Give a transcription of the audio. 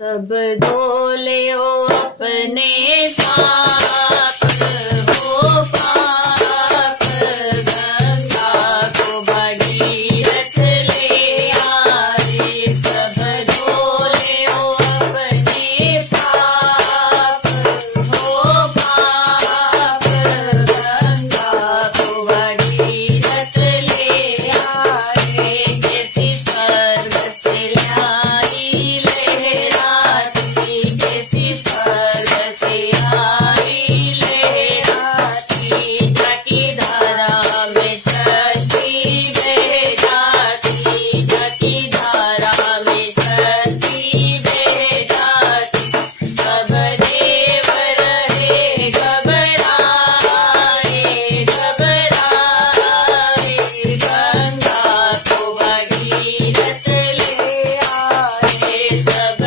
सब धोले ओ अपने पाप हो पाप, गंगा को भगीरथ ले आई। सब धोले ओ अपने पाप हो पाप, गंगा को भगीरथ ले आई। कैसी स्वर्ग से लाई लहराती, कैसी स्वर्ग से आई लहराती। जकी धारा में सृष्टि बह जाती, जकी धारा में सृष्टि बह जाती। सब देव रहे घबराए घबराए, गंगा को भगीरथ ले आए। सब